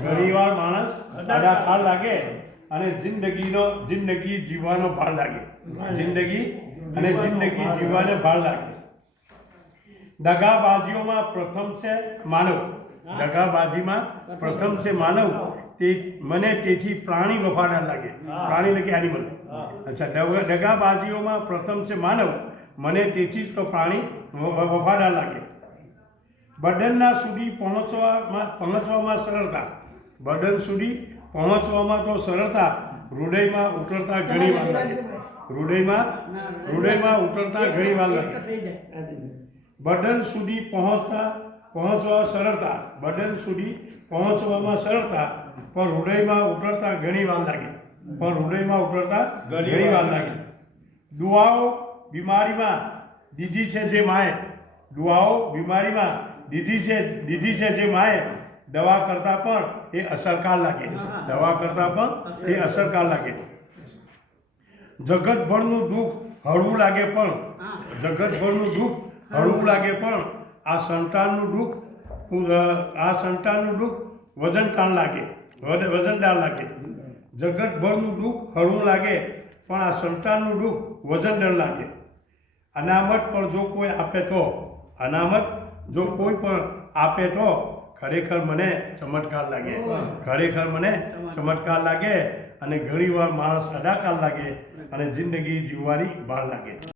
ઘણીવાર માણસ અડાકાર લાગે અને જિંદગી જીવવાનો ભાર લાગે જિંદગી જીવવાનો ભાર લાગે દગાબાજીઓમાં પ્રથમ છે માનવ તે મને તેથી પ્રાણી વફાદાર લાગે પ્રાણી એટલે કે એનિમલ અચ્છા દગાબાજીઓમાં પ્રથમ છે માનવ મને તેથી જ તો પ્રાણી વફાદાર લાગે બર્ડનના સુધી પહોંચવામાં સરળતા બર્ડન સુધી પહોંચવામાં તો સરળતા હૃદયમાં ઉતરતા ઘણી વાર લાગે હૃદયમાં ઉતરતા ઘણી વાર લાગે બર્ડન સુધી પહોંચવા સરળતા બર્ડન સુધી પહોંચવામાં સરળતા પણ હૃદયમાં ઉતરતા ઘણી વાર લાગે દુઆઓ બીમારીમાં દીધી છે જે માએ દવા કરતાં પણ એ અસરકાર લાગે જગતભરનું દુઃખ હળવું લાગે પણ આ સંતાનનું દુઃખ વજનદાર લાગે જગતભરનું દુઃખ હળવું લાગે પણ આ સંતાનનું દુઃખ વજનદાર લાગે અનામત પણ જો કોઈ આપે તો ખરેખર મને ચમત્કાર લાગે અને ઘણીવાર માણસ અડાકાર લાગે અને જિંદગી જીવવાની ભાર લાગે।